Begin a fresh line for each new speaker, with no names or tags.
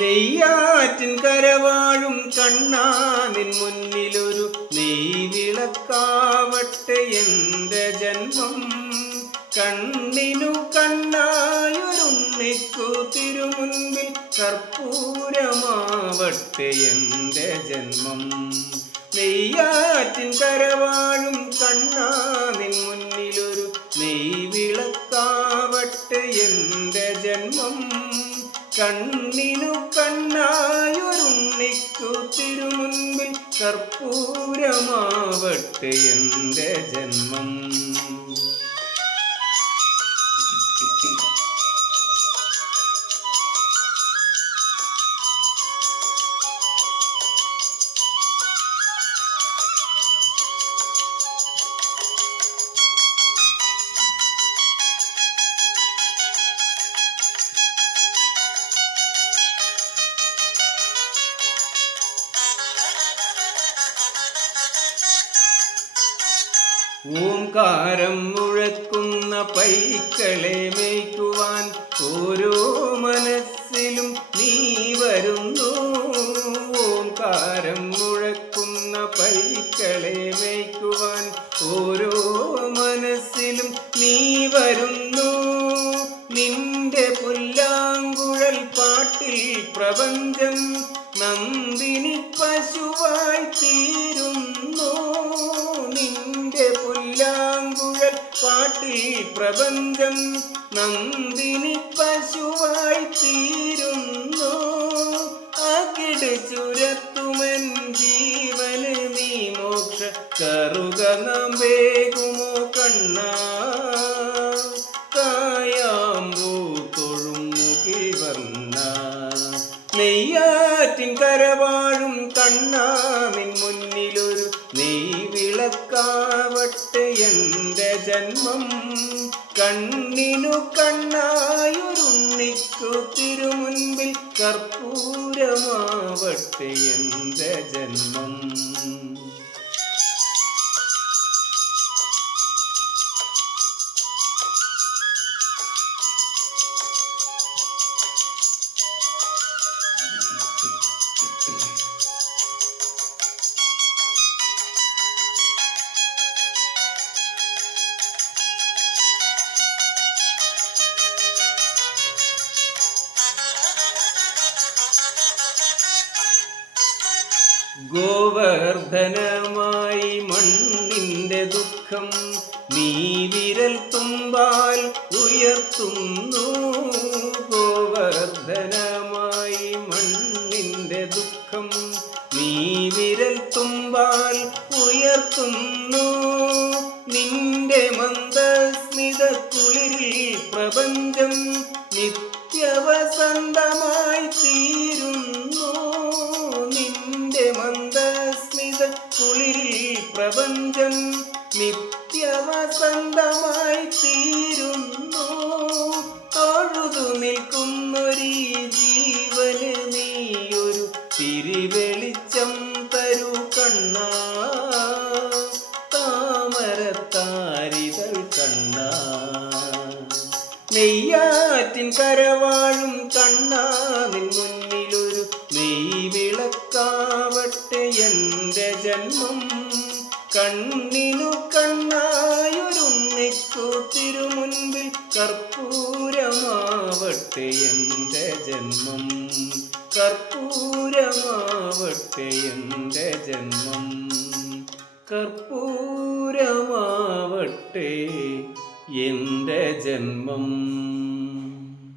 നെയ്യാറ്റിൻ കരവാഴും കണ്ണാ നിൻ മുന്നിലൊരു നെയ് വിളക്കാവട്ടെ എന്റെ ജന്മം. കണ്ണിനു കണ്ണായൊരുണ്ണിക്കു തിരുമുൻപിൽ കർപ്പൂരമാവട്ടെ എന്റെ ജന്മം. നെയ്യാറ്റിൻ കരവാഴും കണ്ണാ നിൻ മുന്നിലൊരു നെയ് വിളക്കാവട്ടെ ജന്മം കണ്ണിനു കണ്ണായൊരുണ്ണിക്കു തിരുമുൻപിൽ കർപ്പൂരമാവട്ടെ എന്റെ ജന്മം. ഓംകാരം മുഴക്കുന്ന പൈക്കളെ മേയ്ക്കുവാൻ ഓരോ മനസ്സിലും നീ വരുന്നു. ഓംകാരം മുഴക്കുന്ന പൈക്കളെ മേയ്ക്കുവാൻ ഓരോ മനസ്സിലും നീ വരുന്നു. നിന്റെ പുല്ലാങ്കുഴൽ പാട്ടിൽ പ്രപഞ്ചം നന്ദിനി പശുവായി പ്രപഞ്ചം നന്ദിനി പശുവായി തീരുന്നു. അകിട് ചുരത്തുമൻ ജീവന് നീ മോക്ഷ കറുക നാം വേഗുമോ കണ്ണ. കായാമ്പൂ തൊഴുമുകിൽ വർണ നെയ്യാറ്റിൻ കരവാഴും കണ്ണാ നിൻ മുന്നിലൊരു നെയ് വിളക്കാവട്ടെ എന്റെ ജന്മം. കണ്ണിനു കണ്ണായൊരുണ്ണിക്കു തിരുമുൻപിൽ കർപ്പൂരമാവട്ടെ എന്റെ ജന്മം. ഗോവർദ്ധനമായി മണ്ണിന്റെ ദുഃഖം നീ വിരൽ തുമ്പാൽ ഉയർത്തുന്നു. ഗോവർദ്ധനമായി മണ്ണിന്റെ ദുഃഖം നീ വിരൽ തുമ്പാൽ ഉയർത്തുന്നു. നിന്റെ മന്ദസ്മിത കുളിരിൽ പ്രപഞ്ചം നിത്യവസന്തമായി തീരുന്നു. പ്രപഞ്ചം നിത്യവസന്തമായി തീരുന്നു. തൊഴുതു നിൽക്കുന്നൊരീ ജീവന് നീയൊരു തിരിവെളിച്ചം തരൂ കണ്ണ. താമരത്താരിതൾ കണ്ണ. നെയ്യാറ്റിൻ കരവാഴും കണ്ണാ. നിൻ മുന്നിലൊരു നെയ് വിളക്കാവട്ടെ എന്റെ ജന്മം. കണ്ണിനു കണ്ണായൊരുണ്ണിക്കു തിരുമുൻപിൽ കർപ്പൂരമാവട്ടെ എന്റെ ജന്മം. കർപ്പൂരമാവട്ടെ എന്റെ ജന്മം. കർപ്പൂരമാവട്ടെ എന്റെ ജന്മം.